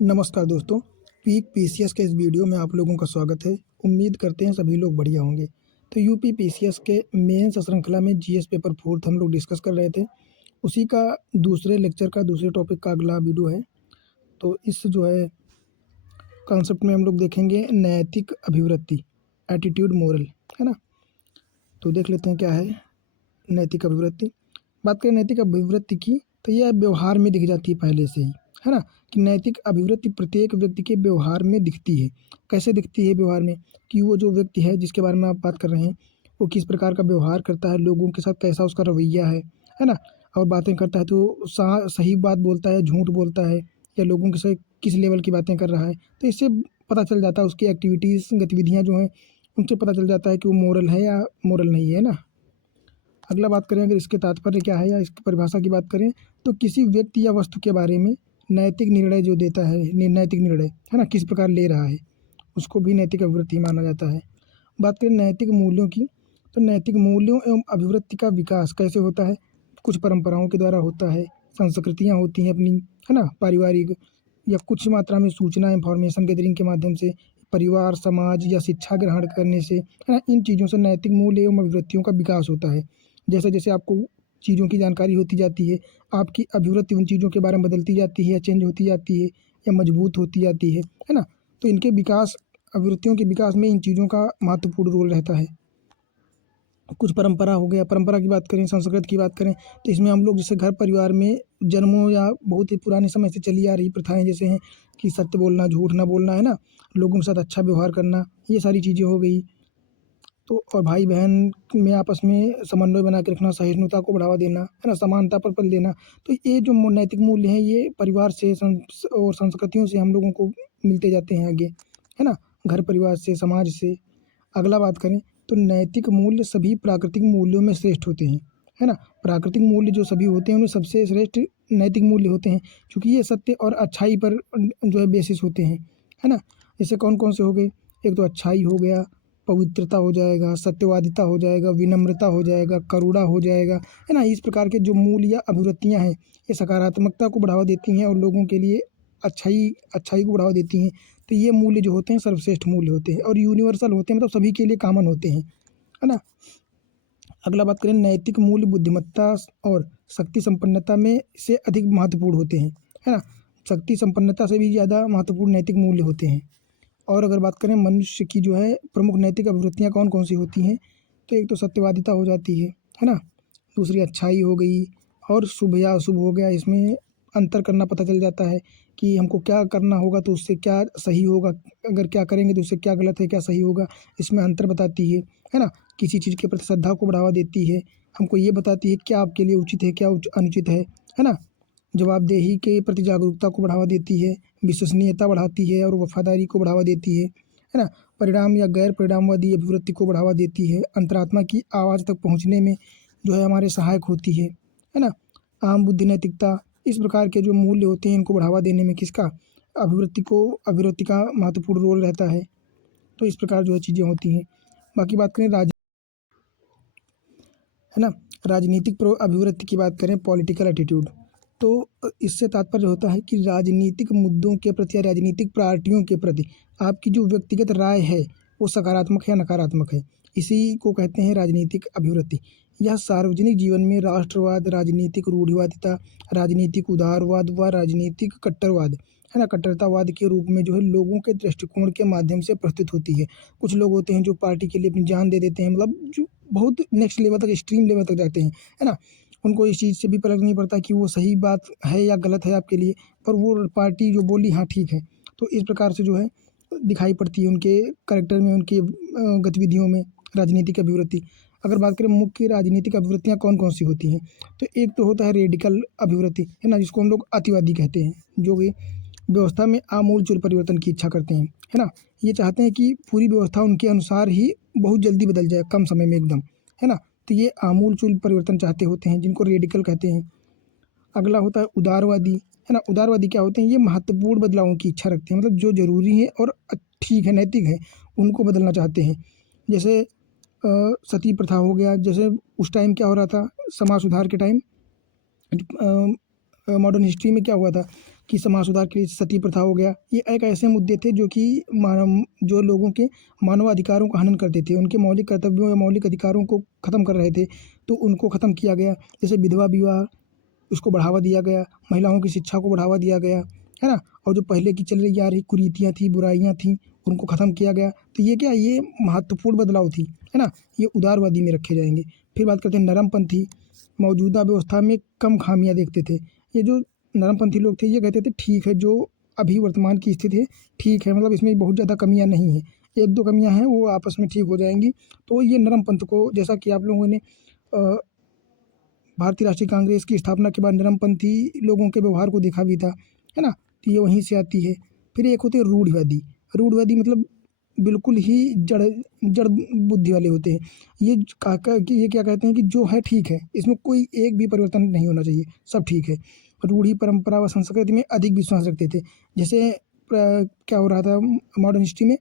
नमस्कार दोस्तों, peak PCS के इस वीडियो में आप लोगों का स्वागत है। उम्मीद करते हैं सभी लोग बढ़िया होंगे। तो यूपी पीसीएस के मेंस श्रृंखला में जीएस पेपर 4 हम लोग डिस्कस कर रहे थे। उसी का दूसरे लेक्चर का दूसरे टॉपिक का अगला वीडियो है। तो इस जो है कॉन्सेप्ट में हम लोग देखेंगे नैतिक अभिवृत्ति, एटीट्यूड मोरल, है ना। तो देख लेते हैं क्या है नैतिक अभिवृत्ति। बात करें नैतिक अभिवृत्ति की तो यह व्यवहार में दिख जाती है पहले से ही, है ना, कि नैतिक अभिवृत्ति प्रत्येक व्यक्ति के व्यवहार में दिखती है। कैसे दिखती है व्यवहार में, कि वो जो व्यक्ति है जिसके बारे में आप बात कर रहे हैं वो किस प्रकार का व्यवहार करता है, लोगों के साथ कैसा उसका रवैया है ना। और बातें करता है तो सही बात बोलता है, झूठ बोलता है, या लोगों के साथ किस लेवल की बातें कर रहा है। तो इससे पता चल जाता है उसकी एक्टिविटीज़, गतिविधियाँ जो हैं उनसे पता चल जाता है कि वो मोरल है या मोरल नहीं है ना। अगला बात करें अगर इसके तात्पर्य क्या है या इसकी परिभाषा की बात करें तो किसी व्यक्ति या वस्तु के बारे में नैतिक निर्णय जो देता है, नैतिक निर्णय, है ना, किस प्रकार ले रहा है, उसको भी नैतिक अभिवृत्ति माना जाता है। बात करें नैतिक मूल्यों की तो नैतिक मूल्यों एवं अभिवृत्ति का विकास कैसे होता है। कुछ परंपराओं के द्वारा होता है, संस्कृतियाँ होती हैं अपनी, है ना, पारिवारिक, या कुछ मात्रा में सूचना इंफॉर्मेशन गैदरिंग के माध्यम से, परिवार, समाज या शिक्षा ग्रहण करने से, है ना, इन चीज़ों से नैतिक मूल्य एवं अभिवृत्तियों का विकास होता है। जैसे जैसे आपको चीज़ों की जानकारी होती जाती है, आपकी अभिवृत्ति उन चीज़ों के बारे में बदलती जाती है, चेंज होती जाती है या मजबूत होती जाती है ना। तो इनके विकास, अभिवृत्तियों के विकास में इन चीज़ों का महत्वपूर्ण रोल रहता है। कुछ परंपरा हो गया, परंपरा की बात करें, संस्कृत की बात करें तो इसमें हम लोग जैसे घर परिवार में जन्मों या बहुत ही पुराने समय से चली आ रही प्रथाएं जैसे हैं कि सत्य बोलना, झूठ ना बोलना, है ना, लोगों के साथ अच्छा व्यवहार करना, ये सारी चीज़ें हो गई। तो और भाई बहन में आपस में समन्वय बना के रखना, सहिष्णुता को बढ़ावा देना, है ना, समानता पर बल देना। तो ये जो नैतिक मूल्य हैं ये परिवार से और संस्कृतियों से हम लोगों को मिलते जाते हैं आगे, है ना, घर परिवार से, समाज से। अगला बात करें तो नैतिक मूल्य सभी प्राकृतिक मूल्यों में श्रेष्ठ होते हैं, है ना। प्राकृतिक मूल्य जो सभी होते हैं उनमें सबसे श्रेष्ठ नैतिक मूल्य होते हैं, क्योंकि ये सत्य और अच्छाई पर जो है बेसिस होते हैं, है ना। जैसे कौन कौन से हो गए, एक तो अच्छाई हो गया, पवित्रता हो जाएगा, सत्यवादिता हो जाएगा, विनम्रता हो जाएगा, करुणा हो जाएगा, है ना। इस प्रकार के जो मूल्य या अभिवृत्तियाँ हैं ये सकारात्मकता को बढ़ावा देती हैं और लोगों के लिए अच्छाई अच्छाई को बढ़ावा देती हैं। तो ये मूल्य जो होते हैं सर्वश्रेष्ठ मूल्य होते हैं और यूनिवर्सल होते हैं, मतलब सभी के लिए कॉमन होते हैं, है ना। अगला बात करें नैतिक मूल्य बुद्धिमत्ता और शक्ति संपन्नता में से अधिक महत्वपूर्ण होते हैं, है ना। शक्ति संपन्नता से भी ज़्यादा महत्वपूर्ण नैतिक मूल्य होते हैं। और अगर बात करें मनुष्य की जो है प्रमुख नैतिक अभिवृत्तियाँ कौन कौन सी होती हैं तो एक तो सत्यवादिता हो जाती है ना। दूसरी अच्छाई हो गई, और शुभ या अशुभ हो गया, इसमें अंतर करना पता चल जाता है कि हमको क्या करना होगा तो उससे क्या सही होगा, अगर क्या करेंगे तो उससे क्या गलत है, क्या सही होगा, इसमें अंतर बताती है ना। किसी चीज़ के प्रति श्रद्धा को बढ़ावा देती है, हमको ये बताती है क्या आपके लिए उचित है, क्या अनुचित है ना। जवाबदेही के प्रति जागरूकता को बढ़ावा देती है, विश्वसनीयता बढ़ाती है और वफादारी को बढ़ावा देती है ना। परिणाम या गैर परिणामवादी अभिवृत्ति को बढ़ावा देती है, अंतरात्मा की आवाज़ तक पहुँचने में जो है हमारे सहायक होती है ना। आम बुद्धि नैतिकता, इस प्रकार के जो मूल्य होते हैं इनको बढ़ावा देने में किसका, अभिवृत्ति का महत्वपूर्ण रोल रहता है। तो इस प्रकार जो है चीज़ें होती हैं। बाकी बात करें है ना, राजनीतिक अभिवृत्ति की बात करें, पॉलिटिकल एटीट्यूड, तो इससे तात्पर्य होता है कि राजनीतिक मुद्दों के प्रति या राजनीतिक पार्टियों के प्रति आपकी जो व्यक्तिगत राय है वो सकारात्मक है या नकारात्मक है, इसी को कहते हैं राजनीतिक अभिवृत्ति। यह सार्वजनिक जीवन में राष्ट्रवाद, राजनीतिक रूढ़िवादिता, राजनीतिक उदारवाद व राजनीतिक कट्टरवाद, है ना, कट्टरतावाद के रूप में जो है लोगों के दृष्टिकोण के माध्यम से प्रस्तुत होती है। कुछ लोग होते हैं जो पार्टी के लिए अपनी जान दे देते हैं, मतलब जो बहुत नेक्स्ट लेवल तक, एक्सट्रीम लेवल तक जाते हैं, है ना। उनको इस चीज़ से भी फर्क नहीं पड़ता कि वो सही बात है या गलत है आपके लिए, पर वो पार्टी जो बोली हाँ ठीक है। तो इस प्रकार से जो है दिखाई पड़ती है उनके कैरेक्टर में, उनके गतिविधियों में राजनीतिक अभिवृत्ति। अगर बात करें मुख्य राजनीतिक अभिवृत्तियाँ कौन कौन सी होती हैं तो एक तो होता है रेडिकल अभिवृत्ति, है ना, जिसको हम लोग अतिवादी कहते हैं, जो कि व्यवस्था में आमूलचूल परिवर्तन की इच्छा करते हैं, है ना। ये चाहते हैं कि पूरी व्यवस्था उनके अनुसार ही बहुत जल्दी बदल जाए, कम समय में एकदम, है ना। तो ये आमूलचूल परिवर्तन चाहते होते हैं, जिनको रेडिकल कहते हैं। अगला होता है उदारवादी, है ना। उदारवादी क्या होते हैं, ये महत्वपूर्ण बदलावों की इच्छा रखते हैं, मतलब जो जरूरी है और ठीक है, नैतिक है, उनको बदलना चाहते हैं। जैसे सती प्रथा हो गया, जैसे उस टाइम क्या हो रहा था, समाज सुधार के टाइम मॉडर्न हिस्ट्री में क्या हुआ था कि समाज सुधार के लिए सती प्रथा हो गया। ये एक ऐसे मुद्दे थे जो कि जो लोगों के मानवाधिकारों का हनन करते थे, उनके मौलिक कर्तव्यों या मौलिक अधिकारों को ख़त्म कर रहे थे, तो उनको ख़त्म किया गया। जैसे विधवा विवाह, उसको बढ़ावा दिया गया, महिलाओं की शिक्षा को बढ़ावा दिया गया, है ना? और जो पहले की चल रही आ रही कुरीतियाँ थी, बुराइयाँ थीं, उनको ख़त्म किया गया। तो ये क्या, ये महत्वपूर्ण बदलाव थी, है ना? ये उदारवादी में रखे जाएंगे। फिर बात करते हैं नरमपंथी। मौजूदा व्यवस्था में कम खामियां देखते थे। ये जो नरमपंथी लोग थे, ये कहते थे ठीक है, जो अभी वर्तमान की स्थिति है ठीक है, मतलब इसमें बहुत ज़्यादा कमियां नहीं है, एक दो कमियां हैं वो आपस में ठीक हो जाएंगी। तो ये नरमपंथ को, जैसा कि आप लोगों ने भारतीय राष्ट्रीय कांग्रेस की स्थापना के बाद नरमपंथी लोगों के व्यवहार को देखा भी था, है ना? तो ये वहीं से आती है। फिर एक होते हैं रूढ़िवादी। रूढ़िवादी मतलब बिल्कुल ही जड़ जड़ बुद्धि वाले होते हैं। ये ये क्या कहते हैं कि जो है ठीक है, इसमें कोई एक भी परिवर्तन नहीं होना चाहिए, सब ठीक है। रूढ़ी परंपरा व संस्कृति में अधिक विश्वास रखते थे। जैसे क्या हो रहा था मॉडर्न हिस्ट्री में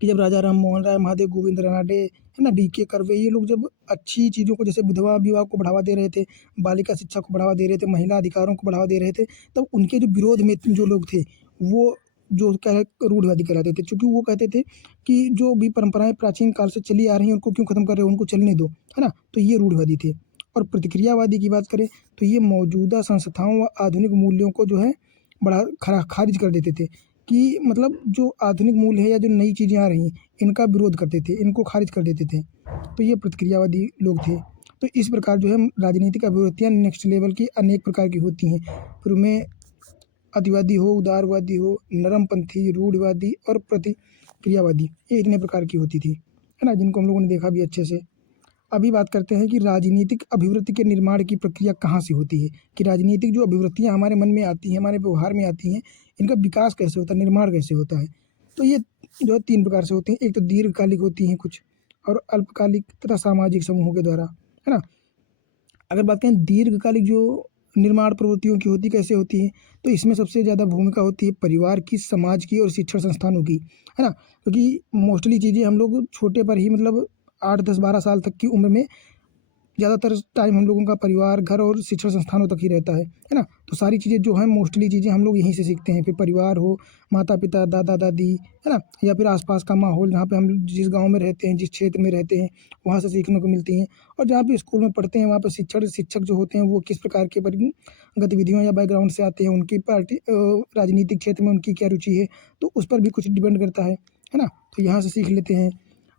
कि जब राजा राम मोहन राय, महादेव गोविंद रानडे, है ना, डी.के. कर्वे, ये लोग जब अच्छी चीज़ों को, जैसे विधवा विवाह को बढ़ावा दे रहे थे, बालिका शिक्षा को बढ़ावा दे रहे थे, महिला अधिकारों को बढ़ावा दे रहे थे, तब उनके जो विरोध में जो लोग थे, वो जो क्या है रूढ़िवादी कहलाते थे। चूँकि वो कहते थे कि जो भी परंपराएँ प्राचीन काल से चली आ रही हैं, उनको क्यों ख़त्म कर रहे हो, उनको चलने दो, है ना? तो ये रूढ़िवादी थे। और प्रतिक्रियावादी की बात करें तो ये मौजूदा संस्थाओं व आधुनिक मूल्यों को जो है बड़ा खारिज कर देते थे, कि मतलब जो आधुनिक मूल्य है या जो नई चीज़ें आ रही हैं, इनका विरोध करते थे, इनको खारिज कर देते थे। तो ये प्रतिक्रियावादी लोग थे। तो इस प्रकार जो है राजनीतिक अभिवृत्तियाँ नेक्स्ट लेवल की अनेक प्रकार की होती हैं। फिर उनमें अतिवादी हो, उदारवादी हो, नरमपंथी, रूढ़िवादी और प्रतिक्रियावादी, ये इतने प्रकार की होती थी, है ना? जिनको हम लोगों ने देखा भी अच्छे से। अभी बात करते हैं कि राजनीतिक अभिवृत्ति के निर्माण की प्रक्रिया कहाँ से होती है, कि राजनीतिक जो अभिवृत्तियाँ हमारे मन में आती हैं, हमारे व्यवहार में आती हैं, इनका विकास कैसे होता है, निर्माण कैसे होता है। तो ये जो है 3 प्रकार से होती हैं। एक तो दीर्घकालिक होती हैं कुछ, और अल्पकालिक तथा सामाजिक समूहों के द्वारा, है ना? अगर बात करें दीर्घकालिक जो निर्माण प्रवृत्तियों की होती, कैसे होती है, तो इसमें सबसे ज़्यादा भूमिका होती है परिवार की, समाज की और शिक्षण संस्थानों की, है ना? क्योंकि मोस्टली चीज़ें हम लोग छोटे पर ही, मतलब 8, 10, 12 साल तक की उम्र में ज़्यादातर टाइम हम लोगों का परिवार, घर और शिक्षण संस्थानों तक ही रहता है ना? तो सारी चीज़ें जो हैं, मोस्टली चीज़ें हम लोग यहीं से सीखते हैं। फिर परिवार हो, माता-पिता, दादा-दादी, है ना? या फिर आस-पास का माहौल, जहाँ पे हम जिस गाँव में रहते हैं, जिस क्षेत्र में रहते हैं, वहाँ से सीखने को मिलती हैं। और जहाँ पे स्कूल में पढ़ते हैं, वहाँ पे शिक्षक जो होते हैं, वो किस प्रकार के गतिविधियों या बैकग्राउंड से आते हैं, उनकी राजनीतिक क्षेत्र में उनकी क्या रुचि है, तो उस पर भी कुछ डिपेंड करता है ना? तो यहाँ से सीख लेते हैं।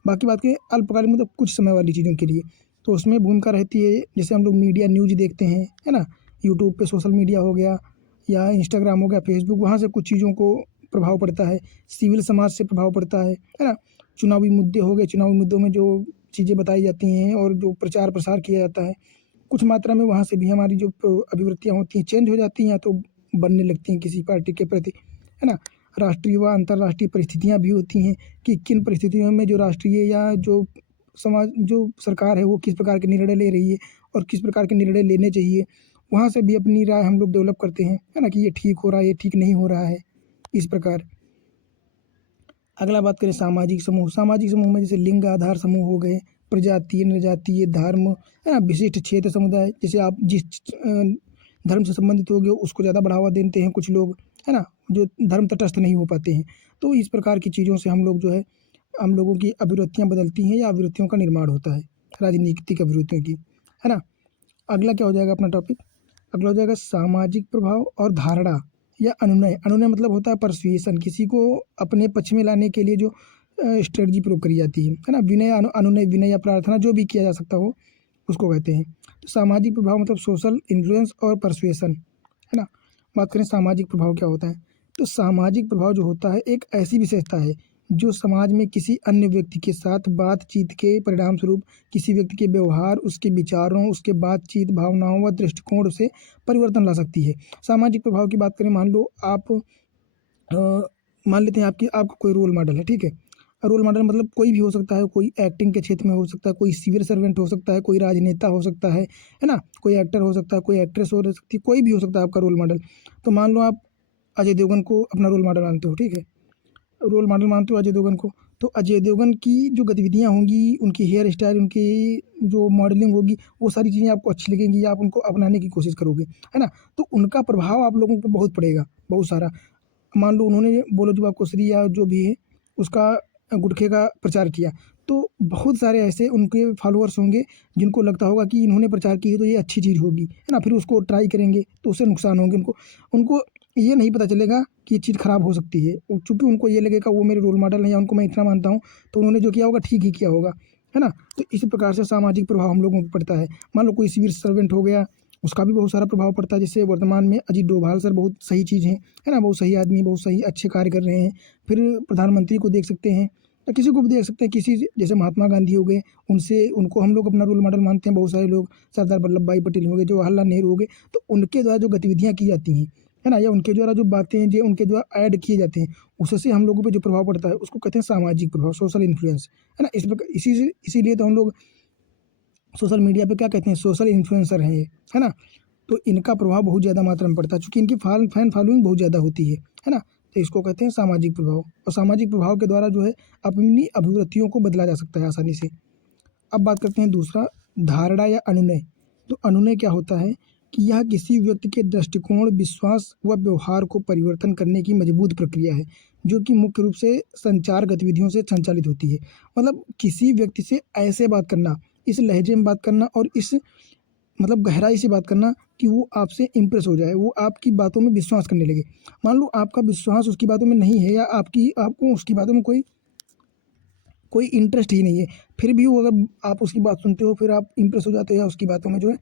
बाकी बात करें अल्पकालिक, मतलब कुछ समय वाली चीज़ों के लिए, तो उसमें भूमिका रहती है, जैसे हम लोग मीडिया न्यूज़ देखते हैं, है ना? यूट्यूब पे सोशल मीडिया हो गया, या इंस्टाग्राम हो गया, फेसबुक, वहाँ से कुछ चीज़ों को प्रभाव पड़ता है। सिविल समाज से प्रभाव पड़ता है ना? चुनावी मुद्दे हो गए, चुनावी मुद्दों में जो चीज़ें बताई जाती हैं और जो प्रचार प्रसार किया जाता है, कुछ मात्रा में वहाँ से भी हमारी जो अभिवृत्तियाँ होती हैं चेंज हो जाती हैं, या तो बनने लगती हैं किसी पार्टी के प्रति, है ना? राष्ट्रीय व अंतर्राष्ट्रीय परिस्थितियाँ भी होती हैं, कि किन परिस्थितियों में जो राष्ट्रीय या जो समाज, जो सरकार है, वो किस प्रकार के निर्णय ले रही है और किस प्रकार के निर्णय लेने चाहिए। वहाँ से भी अपनी राय हम लोग डेवलप करते हैं, है ना? कि ये ठीक हो रहा है, ये ठीक नहीं हो रहा है, इस प्रकार। अगला बात करें सामाजिक समूह। सामाजिक समूह में जैसे लिंग आधार समूह हो गए, प्रजातीय, जनजातीय, धर्म, है ना, विशिष्ट क्षेत्र समुदाय, जैसे आप जिस धर्म से संबंधित हो गए उसको ज़्यादा बढ़ावा देते हैं कुछ लोग, है ना, जो धर्म तटस्थ नहीं हो पाते हैं। तो इस प्रकार की चीज़ों से हम लोग जो है, हम लोगों की अभिवृत्तियाँ बदलती हैं या अभिवृत्तियों का निर्माण होता है, राजनीतिक अभिवृत्तियों की, है ना। अगला क्या हो जाएगा अपना टॉपिक, अगला हो जाएगा सामाजिक प्रभाव और धारणा या अनुनय। अनुनय मतलब होता है परसुएशन, किसी को अपने पक्ष में लाने के लिए जो स्ट्रेटजी प्रयोग करी जाती है ना। विनय, अनुनय, विनय या प्रार्थना, जो भी किया जा सकता हो, उसको कहते हैं। तो सामाजिक प्रभाव मतलब सोशल इन्फ्लुएंस और परसुएशन, है ना। बात करें सामाजिक प्रभाव क्या होता है, तो सामाजिक प्रभाव जो होता है एक ऐसी विशेषता है जो समाज में किसी अन्य व्यक्ति के साथ बातचीत के परिणाम स्वरूप किसी व्यक्ति के व्यवहार, उसके विचारों, उसके बातचीत, भावनाओं व दृष्टिकोण से परिवर्तन ला सकती है। सामाजिक प्रभाव की बात करें, मान लो आप मान लेते हैं आपका कोई रोल मॉडल है, ठीक है। रोल मॉडल मतलब कोई भी हो सकता है, कोई एक्टिंग के क्षेत्र में हो सकता है, कोई सिविल सर्वेंट हो सकता है, कोई राजनेता हो सकता है ना, कोई एक्टर हो सकता है, कोई एक्ट्रेस हो सकती है, कोई भी हो सकता है आपका रोल मॉडल। तो मान लो आप अजय देवगन को अपना रोल मॉडल मानते हो, ठीक है, रोल मॉडल मानते हो अजय देवगन को, तो अजय देवगन की जो गतिविधियाँ होंगी, उनकी हेयर स्टाइल, उनकी जो मॉडलिंग होगी, वो सारी चीज़ें आपको अच्छी लगेंगी या आप उनको अपनाने की कोशिश करोगे, है ना? तो उनका प्रभाव आप लोगों पे बहुत पड़ेगा, बहुत सारा। मान लो उन्होंने बोलो जो आपको श्री या जो भी है उसका गुटखे का प्रचार किया, तो बहुत सारे ऐसे उनके फॉलोअर्स होंगे जिनको लगता होगा कि इन्होंने प्रचार की है तो ये अच्छी चीज़ होगी, है ना? फिर उसको ट्राई करेंगे तो उससे नुकसान होंगे उनको। उनको ये नहीं पता चलेगा कि ये चीज़ ख़राब हो सकती है, चूँकि उनको ये लगेगा वो मेरे रोल मॉडल हैं या उनको मैं इतना मानता हूँ, तो उन्होंने जो किया होगा ठीक ही किया होगा, है ना? तो इसी प्रकार से सामाजिक प्रभाव हम लोगों पर पड़ता है। मान लो कोई सिविल सर्वेंट हो गया, उसका भी बहुत सारा प्रभाव पड़ता है। जैसे वर्तमान में अजीत डोभाल सर बहुत सही चीज़ है ना? बहुत सही आदमी, बहुत सही अच्छे कार्य कर रहे हैं। फिर प्रधानमंत्री को देख सकते हैं या किसी को भी देख सकते हैं, किसी जैसे महात्मा गांधी हो गए, उनसे उनको हम लोग अपना रोल मॉडल मानते हैं बहुत सारे लोग। सरदार वल्लभ भाई पटेल हो गए, जवाहरलाल नेहरू हो गए, तो उनके द्वारा जो गतिविधियाँ की जाती हैं, है ना? या उनके द्वारा जो बातें जो उनके द्वारा ऐड किए जाते हैं, उससे हम लोगों पे जो प्रभाव पड़ता है उसको कहते हैं सामाजिक प्रभाव, सोशल इन्फ्लुएंस, है ना? इस प्रकार इसीलिए तो हम लोग सोशल मीडिया पे क्या कहते हैं, सोशल इन्फ्लुएंसर हैं ये, है ना? तो इनका प्रभाव बहुत ज़्यादा मात्रा में पड़ता है, चूँकि इनकी फैन फॉलोइंग बहुत ज़्यादा होती है ना? तो इसको कहते हैं सामाजिक प्रभाव, और सामाजिक प्रभाव के द्वारा जो है अपनी अभिव्यक्तियों को बदला जा सकता है आसानी से। अब बात करते हैं दूसरा, धारणा या अनुनय। तो अनुनय क्या होता है कि यह किसी व्यक्ति के दृष्टिकोण, विश्वास व व्यवहार को परिवर्तन करने की मजबूत प्रक्रिया है, जो कि मुख्य रूप से संचार गतिविधियों से संचालित होती है। मतलब किसी व्यक्ति से ऐसे बात करना, इस लहजे में बात करना और इस मतलब गहराई से बात करना कि वो आपसे इम्प्रेस हो जाए, वो आपकी बातों में विश्वास करने लगे। मान लो आपका विश्वास उसकी बातों में नहीं है या आपको उसकी बातों में कोई कोई इंटरेस्ट ही नहीं है, फिर भी वो अगर आप उसकी बात सुनते हो, फिर आप इम्प्रेस हो जाते हो या उसकी बातों में जो है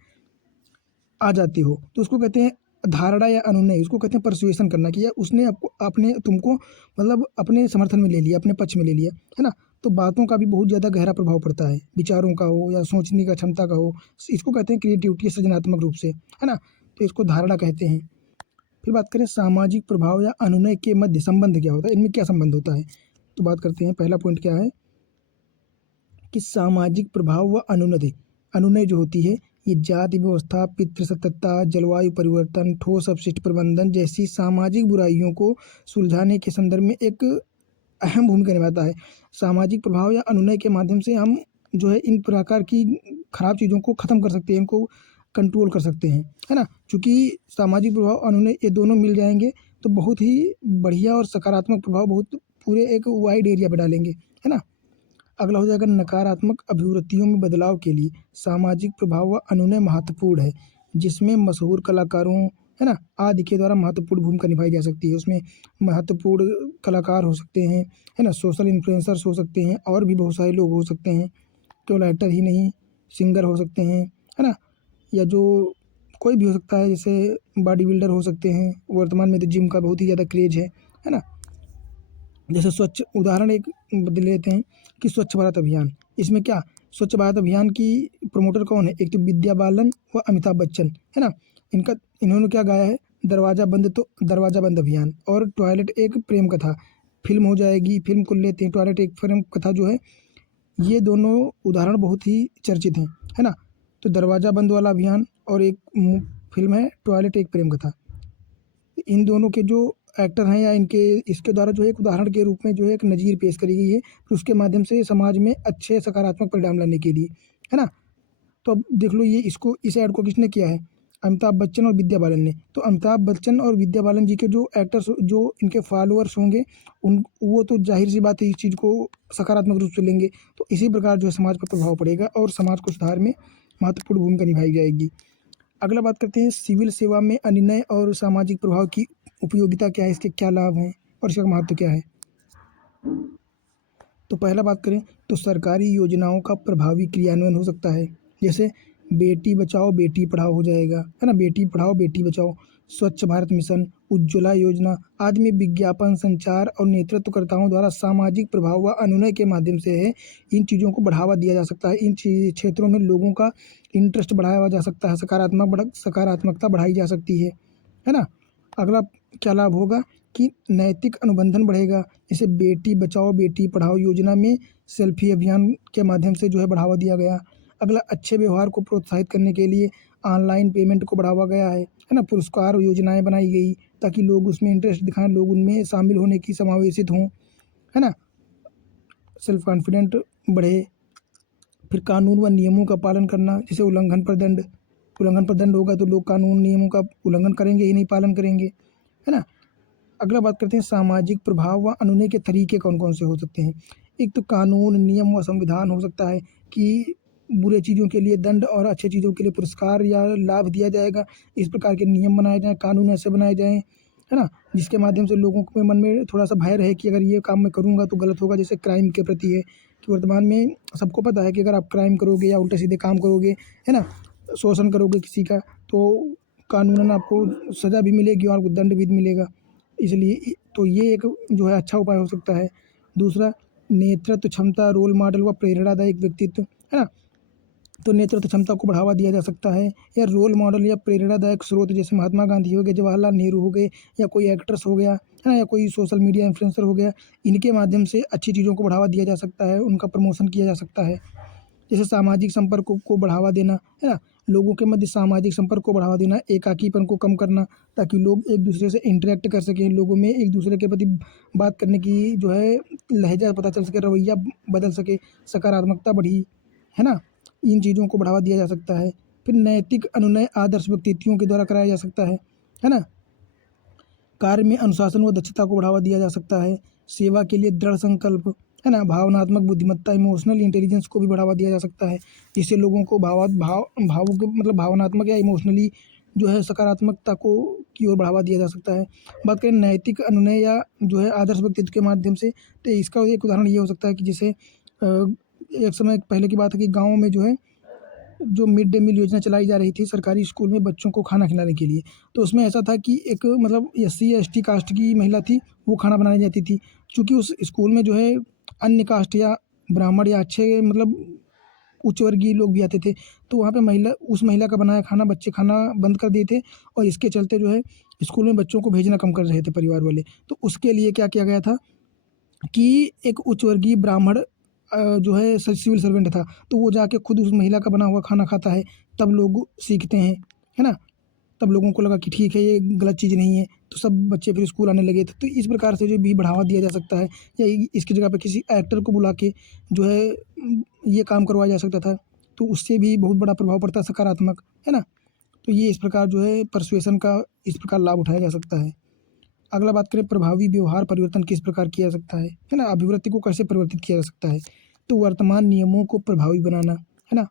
आ जाती हो, तो उसको कहते हैं धारणा या अनुनय। उसको कहते हैं परसुएशन करना कि यार उसने आपको आपने तुमको मतलब अपने समर्थन में ले लिया, अपने पक्ष में ले लिया, है ना? तो बातों का भी बहुत ज़्यादा गहरा प्रभाव पड़ता है, विचारों का हो या सोचने का क्षमता का हो। इसको कहते हैं क्रिएटिविटी, सृजनात्मक रूप से, है ना? तो इसको धारणा कहते हैं। फिर बात करें सामाजिक प्रभाव या अनुनय के मध्य संबंध क्या होता है, इनमें क्या संबंध होता है? तो बात करते हैं, पहला पॉइंट क्या है कि सामाजिक प्रभाव व अनुनय। अनुनय जो होती है ये जाति व्यवस्था, पितृसत्ता, जलवायु परिवर्तन, ठोस अपशिष्ट प्रबंधन जैसी सामाजिक बुराइयों को सुलझाने के संदर्भ में एक अहम भूमिका निभाता है। सामाजिक प्रभाव या अनुनय के माध्यम से हम जो है इन प्रकार की खराब चीज़ों को ख़त्म कर सकते हैं, इनको कंट्रोल कर सकते हैं, है ना? चूँकि सामाजिक प्रभाव, अनुनय ये दोनों मिल जाएँगे तो बहुत ही बढ़िया और सकारात्मक प्रभाव बहुत पूरे एक वाइड एरिया पे डालेंगे, है ना? अगला हो जाएगा नकारात्मक अभिवृत्तियों में बदलाव के लिए सामाजिक प्रभाव व अनुनय महत्वपूर्ण है, जिसमें मशहूर कलाकारों, है ना, आदि के द्वारा महत्वपूर्ण भूमिका निभाई जा सकती है। उसमें महत्वपूर्ण कलाकार हो सकते हैं, है ना, सोशल इन्फ्लुएंसर्स हो सकते हैं, और भी बहुत सारे लोग हो सकते हैं, केवल एक्टर ही नहीं, सिंगर हो सकते हैं, है ना, या जो कोई भी हो सकता है, जैसे बॉडी बिल्डर हो सकते हैं। वर्तमान में तो जिम का बहुत ही ज़्यादा क्रेज है ना? जैसे स्वच्छ उदाहरण एक बदले लेते हैं कि स्वच्छ भारत अभियान। इसमें क्या स्वच्छ भारत अभियान की प्रमोटर कौन है? एक तो विद्या बालन व अमिताभ बच्चन, है ना? इनका इन्होंने क्या गाया है? दरवाज़ा बंद तो दरवाज़ा बंद अभियान, और टॉयलेट एक प्रेम कथा फिल्म हो जाएगी। फिल्म को लेते हैं, टॉयलेट एक प्रेम कथा जो है, ये दोनों उदाहरण बहुत ही चर्चित हैं, है ना? तो दरवाज़ा बंद वाला अभियान और एक फिल्म है टॉयलेट एक प्रेम कथा। इन दोनों के जो एक्टर हैं या इनके इसके द्वारा जो है एक उदाहरण के रूप में जो है एक नज़ीर पेश करी गई है, फिर उसके माध्यम से समाज में अच्छे सकारात्मक परिणाम लाने के लिए, है ना? तो अब देख लो, ये इसको इस ऐड को किसने किया है? अमिताभ बच्चन और विद्या बालन ने। तो अमिताभ बच्चन और विद्या बालन जी के जो एक्टर्स, जो इनके फॉलोअर्स होंगे, उन वो तो ज़ाहिर-सी बात है इस चीज़ को सकारात्मक रूप से लेंगे। तो इसी प्रकार जो है समाज पर प्रभाव पड़ेगा और समाज को सुधार में महत्वपूर्ण भूमिका निभाई जाएगी। अगला बात करते हैं सिविल सेवा में अनुनय और सामाजिक प्रभाव की उपयोगिता क्या है, इसके क्या लाभ हैं और इसका महत्व क्या है? तो पहला बात करें तो सरकारी योजनाओं का प्रभावी क्रियान्वयन हो सकता है। जैसे बेटी बचाओ बेटी पढ़ाओ हो जाएगा, है ना? बेटी पढ़ाओ बेटी बचाओ, स्वच्छ भारत मिशन, उज्ज्वला योजना आदि में विज्ञापन, संचार और नेतृत्वकर्ताओं द्वारा सामाजिक प्रभाव व अनुनय के माध्यम से है इन चीज़ों को बढ़ावा दिया जा सकता है। इन क्षेत्रों में लोगों का इंटरेस्ट बढ़ाया जा सकता है, सकारात्मकता बढ़ाई जा सकती है ना? अगला क्या लाभ होगा कि नैतिक अनुबंधन बढ़ेगा। जैसे बेटी बचाओ बेटी पढ़ाओ योजना में सेल्फी अभियान के माध्यम से जो है बढ़ावा दिया गया। अगला अच्छे व्यवहार को प्रोत्साहित करने के लिए ऑनलाइन पेमेंट को बढ़ावा गया है ना? पुरस्कार योजनाएँ बनाई गई ताकि लोग उसमें इंटरेस्ट दिखाएँ, लोग उनमें शामिल होने की समावेशित हों, है ना? सेल्फ कॉन्फिडेंट बढ़े। फिर कानून व नियमों का पालन करना, जैसे उल्लंघन पर दंड होगा तो लोग कानून नियमों का उल्लंघन करेंगे ही नहीं, पालन करेंगे, है ना। अगला बात करते हैं सामाजिक प्रभाव व अनुनय के तरीके कौन कौन से हो सकते हैं। एक तो कानून, नियम व संविधान हो सकता है कि बुरे चीज़ों के लिए दंड और अच्छे चीज़ों के लिए पुरस्कार या लाभ दिया जाएगा। इस प्रकार के नियम बनाए जाएँ, कानून ऐसे बनाए जाएँ, है ना, जिसके माध्यम से लोगों के मन में थोड़ा-सा भय रहे कि अगर ये काम मैं करूँगा तो गलत होगा। जैसे क्राइम के प्रति है कि वर्तमान में सबको पता है कि अगर आप क्राइम करोगे या उल्टे-सीधे काम करोगे, है ना, शोषण करोगे किसी का, तो कानूनन आपको सज़ा भी मिलेगी और दंड भी मिलेगा। इसलिए तो ये एक जो है अच्छा उपाय हो सकता है। दूसरा, नेतृत्व क्षमता, रोल मॉडल व प्रेरणादायक व्यक्तित्व, है ना। तो नेतृत्व क्षमता को बढ़ावा दिया जा सकता है, या रोल मॉडल या प्रेरणादायक स्रोत जैसे महात्मा गांधी हो गए, जवाहरलाल नेहरू हो गए, या कोई एक्ट्रेस हो गया, है ना, या कोई सोशल मीडिया इन्फ्लुएंसर हो गया। इनके माध्यम से अच्छी चीज़ों को बढ़ावा दिया जा सकता है, उनका प्रमोशन किया जा सकता है। जैसे सामाजिक संपर्क को बढ़ावा देना, है ना, लोगों के मध्य सामाजिक संपर्क को बढ़ावा देना, एकाकीपन को कम करना, ताकि लोग एक दूसरे से इंटरेक्ट कर सकें, लोगों में एक दूसरे के प्रति बात करने की जो है लहजा पता चल सके, रवैया बदल सके, सकारात्मकता बढ़ी, है ना। इन चीज़ों को बढ़ावा दिया जा सकता है। फिर नैतिक अनुनय आदर्श व्यक्तित्वों के द्वारा कराया जा सकता है ना। कार्य में अनुशासन व दक्षता को बढ़ावा दिया जा सकता है। सेवा के लिए दृढ़ संकल्प, है ना, भावनात्मक बुद्धिमत्ता, इमोशनल इंटेलिजेंस को भी बढ़ावा दिया जा सकता है, जिससे लोगों को भावुक मतलब भावनात्मक या इमोशनली जो है सकारात्मकता को की ओर बढ़ावा दिया जा सकता है। बात करें नैतिक अनुनय या जो है आदर्श व्यक्तित्व के माध्यम से, तो इसका एक उदाहरण ये हो सकता है कि जैसे एक समय पहले की बात है कि गाँव में जो है जो मिड डे मील योजना चलाई जा रही थी सरकारी स्कूल में बच्चों को खाना खिलाने के लिए। तो उसमें ऐसा था कि एक मतलब एससी या एसटी कास्ट की महिला थी, वो खाना बनाने जाती थी। चूँकि उस स्कूल में जो है अन्य कास्ट या ब्राह्मण या अच्छे मतलब उच्च वर्गीय लोग भी आते थे, तो वहाँ पे उस महिला का बनाया खाना बच्चे खाना बंद कर दिए थे, और इसके चलते जो है स्कूल में बच्चों को भेजना कम कर रहे थे परिवार वाले। तो उसके लिए क्या किया गया था कि एक उच्च वर्गीय ब्राह्मण जो है सिविल सर्वेंट था, तो वो जाके खुद उस महिला का बना हुआ खाना खाता है, तब लोग सीखते हैं, है ना। तब लोगों को लगा कि ठीक है ये गलत चीज़ नहीं है, तो सब बच्चे फिर स्कूल आने लगे थे। तो इस प्रकार से जो भी बढ़ावा दिया जा सकता है, या इसकी जगह पे किसी एक्टर को बुला के जो है ये काम करवाया जा सकता था, तो उससे भी बहुत बड़ा प्रभाव पड़ता है सकारात्मक, है ना। तो ये इस प्रकार जो है परसुएशन का इस प्रकार लाभ उठाया जा सकता है। अगला बात करें प्रभावी व्यवहार परिवर्तन किस प्रकार किया जा सकता है ना, अभिवृत्ति को कैसे परिवर्तित किया जा सकता है। तो वर्तमान नियमों को प्रभावी बनाना, है ना,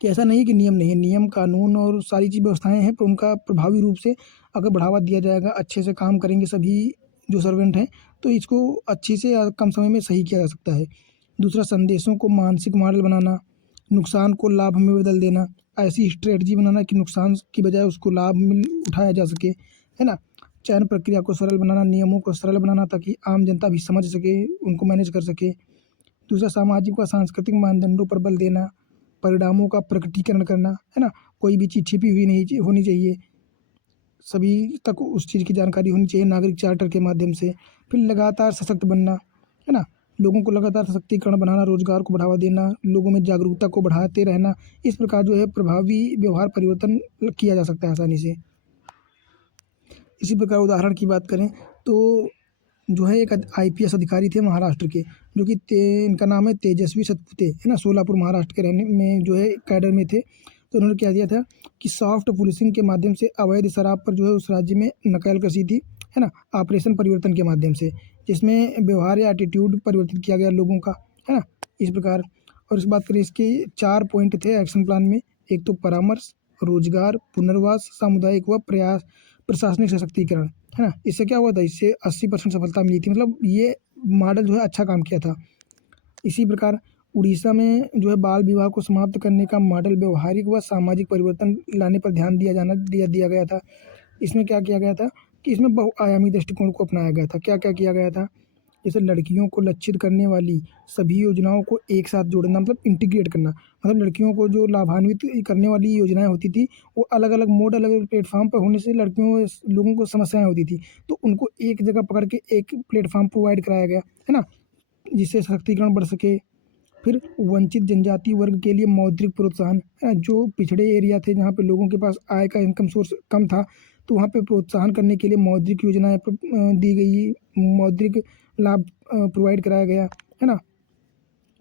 कि ऐसा नहीं कि नियम नहीं है, नियम कानून और सारी चीज़ व्यवस्थाएं हैं, पर उनका प्रभावी रूप से अगर बढ़ावा दिया जाएगा, अच्छे से काम करेंगे सभी जो सर्वेंट हैं, तो इसको अच्छी से कम समय में सही किया जा सकता है। दूसरा, संदेशों को मानसिक मॉडल बनाना, नुकसान को लाभ में बदल देना, ऐसी स्ट्रेटजी बनाना कि नुकसान की बजाय उसको लाभ में उठाया जा सके, है ना। चयन प्रक्रिया को सरल बनाना, नियमों को सरल बनाना ताकि आम जनता भी समझ सके, उनको मैनेज कर सके। दूसरा, सामाजिक व सांस्कृतिक मानदंडों पर बल देना, परिणामों का प्रकटीकरण करना, है ना, कोई भी चीज़ छिपी हुई नहीं होनी चाहिए, सभी तक उस चीज़ की जानकारी होनी चाहिए नागरिक चार्टर के माध्यम से। फिर लगातार सशक्त बनना, है ना, लोगों को लगातार सशक्तिकरण बनाना, रोजगार को बढ़ावा देना, लोगों में जागरूकता को बढ़ाते रहना। इस प्रकार जो है प्रभावी व्यवहार परिवर्तन किया जा सकता है आसानी से। इसी प्रकार उदाहरण की बात करें तो जो है एक आईपीएस अधिकारी थे महाराष्ट्र के, जो कि इनका नाम है तेजस्वी सतपुते, है ना, सोलापुर महाराष्ट्र के रहने में जो है कैडर में थे। तो उन्होंने क्या दिया था कि सॉफ्ट पुलिसिंग के माध्यम से अवैध शराब पर जो है उस राज्य में नकेल कसी थी, है ना, ऑपरेशन परिवर्तन के माध्यम से, जिसमें व्यवहार या एटीट्यूड परिवर्तित किया गया लोगों का, है ना, इस प्रकार। और इस बात करें इसके 4 पॉइंट थे एक्शन प्लान में। एक तो परामर्श, रोजगार, पुनर्वास, सामुदायिक व प्रयास प्रशासनिक सशक्तिकरण, है ना। इससे क्या हुआ था, इससे 80% सफलता मिली थी, मतलब ये मॉडल जो है अच्छा काम किया था। इसी प्रकार उड़ीसा में जो है बाल विवाह को समाप्त करने का मॉडल व्यवहारिक व सामाजिक परिवर्तन लाने पर ध्यान दिया गया था। इसमें क्या किया गया था कि इसमें बहुआयामी दृष्टिकोण को अपनाया गया था। क्या क्या किया गया था, जैसे लड़कियों को लक्षित करने वाली सभी योजनाओं को एक साथ जोड़ना, मतलब इंटीग्रेट करना, मतलब लड़कियों को जो लाभान्वित करने वाली योजनाएं होती थी वो अलग अलग मोड, अलग अलग प्लेटफॉर्म पर होने से लोगों को समस्याएं होती थी, तो उनको एक जगह पकड़ के एक प्लेटफॉर्म प्रोवाइड कराया गया, है ना, जिससे सशक्तिकरण बढ़ सके। फिर वंचित जनजाति वर्ग के लिए मौद्रिक प्रोत्साहन, है ना, जो पिछड़े एरिया थे जहाँ पे लोगों के पास आय का इनकम सोर्स कम था, तो वहाँ पे प्रोत्साहन करने के लिए मौद्रिक योजनाएं दी गई, मौद्रिक लाभ प्रोवाइड कराया गया, है ना।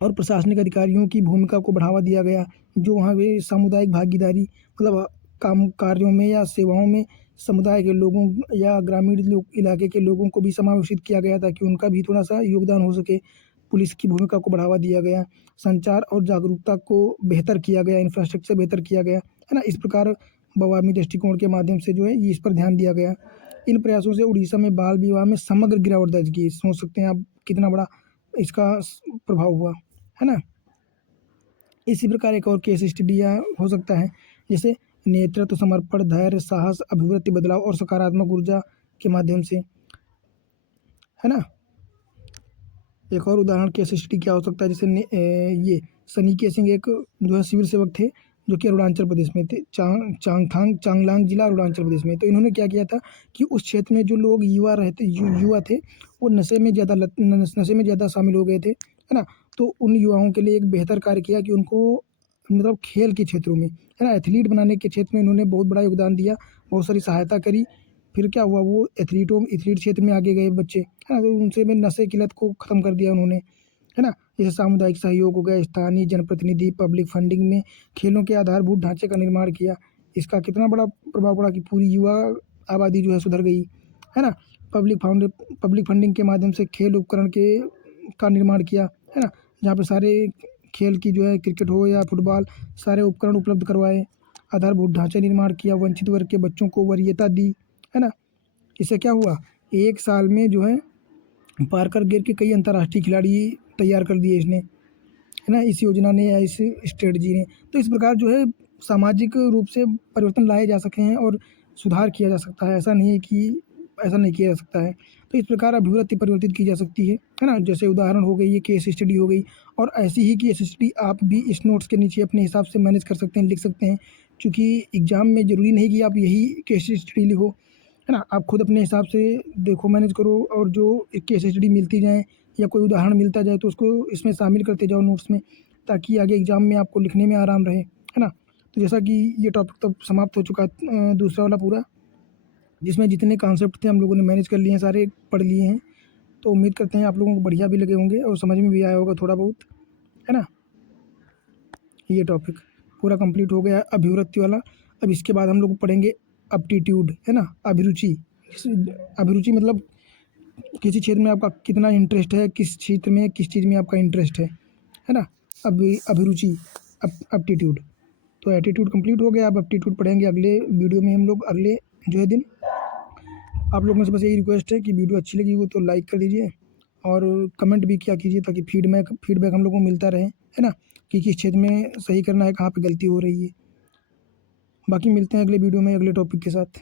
और प्रशासनिक अधिकारियों की भूमिका को बढ़ावा दिया गया, जो वहाँ पे सामुदायिक भागीदारी मतलब काम कार्यों में या सेवाओं में समुदाय के लोगों या ग्रामीण लोग इलाके के लोगों को भी समावेशित किया गया ताकि उनका भी थोड़ा सा योगदान हो सके। पुलिस की भूमिका को बढ़ावा दिया गया, संचार और जागरूकता को बेहतर किया गया, इंफ्रास्ट्रक्चर बेहतर किया गया, है ना। इस प्रकार बवामी दृष्टिकोण के माध्यम से जो है ये इस पर ध्यान दिया गया। इन प्रयासों से उड़ीसा में बाल विवाह में समग्र गिरावट दर्ज की। सोच सकते हैं आप कितना बड़ा इसका प्रभाव हुआ, है ना। इसी प्रकार एक और केस स्टडी हो सकता है, जैसे नेतृत्व, समर्पण, धैर्य, साहस, अभिवृत्ति, बदलाव और सकारात्मक ऊर्जा के माध्यम से, है ना। एक और उदाहरण केस स्टडी क्या हो सकता है, जैसे ये सनी केसिंग एक जो है सिविल सेवक थे, जो कि अरुणाचल प्रदेश में थे, चांगलांग जिला अरुणाचल प्रदेश में। तो इन्होंने क्या किया था कि उस क्षेत्र में जो लोग युवा थे वो नशे में ज़्यादा शामिल हो गए थे, है ना। तो उन युवाओं के लिए एक बेहतर कार्य किया कि उनको मतलब खेल के क्षेत्रों में, है ना, एथलीट बनाने के क्षेत्र में इन्होंने बहुत बड़ा योगदान दिया, बहुत सारी सहायता करी। फिर क्या हुआ, वो एथलीट क्षेत्र में आगे गए बच्चे, है ना। तो उनसे में नशे की लत को ख़त्म कर दिया उन्होंने, है ना। जैसे सामुदायिक सहयोग हो गया, स्थानीय जनप्रतिनिधि, पब्लिक फंडिंग में खेलों के आधारभूत ढांचे का निर्माण किया। इसका कितना बड़ा प्रभाव पड़ा कि पूरी युवा आबादी जो है सुधर गई, है ना। पब्लिक फंडिंग के माध्यम से खेल उपकरण का निर्माण किया, है ना, जहाँ पे सारे खेल की जो है क्रिकेट हो या फुटबॉल, सारे उपकरण उपलब्ध करवाए। आधारभूत ढांचे निर्माण किया, वंचित वर्ग के बच्चों को वरीयता दी, है ना। इससे क्या हुआ, एक साल में जो है पार्कर गिर के कई अंतर्राष्ट्रीय खिलाड़ी तैयार कर दिए इसने, है ना, इस योजना ने या इस स्ट्रेटजी ने। तो इस प्रकार जो है सामाजिक रूप से परिवर्तन लाए जा सके हैं और सुधार किया जा सकता है। ऐसा नहीं किया जा सकता है। तो इस प्रकार अभिवृत्ति परिवर्तित की जा सकती है ना। जैसे उदाहरण हो गई, ये केस स्टडी हो गई, और ऐसी ही केस स्टडी आप भी इस नोट्स के नीचे अपने हिसाब से मैनेज कर सकते हैं, लिख सकते हैं, क्योंकि एग्जाम में ज़रूरी नहीं कि आप यही केस स्टडी लिखो, है ना। आप खुद अपने हिसाब से देखो, मैनेज करो, और जो केस स्टडी मिलती जाए या कोई उदाहरण मिलता जाए तो उसको इसमें शामिल करते जाओ नोट्स में, ताकि आगे एग्जाम में आपको लिखने में आराम रहे, है ना। तो जैसा कि ये टॉपिक तो समाप्त हो चुका है, दूसरा वाला पूरा, जिसमें जितने कॉन्सेप्ट थे हम लोगों ने मैनेज कर लिए हैं, सारे पढ़ लिए हैं। तो उम्मीद करते हैं आप लोगों को बढ़िया भी लगे होंगे और समझ में भी आया होगा थोड़ा बहुत, है ना। ये टॉपिक पूरा कंप्लीट हो गया अभिवृत्ति वाला। अब इसके बाद हम लोग पढ़ेंगे एप्टीट्यूड, है ना, अभिरुचि। अभिरुचि मतलब किसी क्षेत्र में आपका कितना इंटरेस्ट है, किस क्षेत्र में किस चीज़ में आपका इंटरेस्ट है ना। अभिरुचि, एप्टीट्यूड। तो एटीट्यूड कंप्लीट हो गया। अब एप्टीट्यूड पढ़ेंगे अगले वीडियो में हम लोग, अगले जो है दिन। आप लोगों से बस यही रिक्वेस्ट है कि वीडियो अच्छी लगी हो तो लाइक कर दीजिए, और कमेंट भी किया कीजिए, ताकि फीडबैक हम लोगों को मिलता रहे, है ना, कि किस क्षेत्र में सही करना है, कहाँ पे गलती हो रही है। बाकी मिलते हैं अगले वीडियो में अगले टॉपिक के साथ।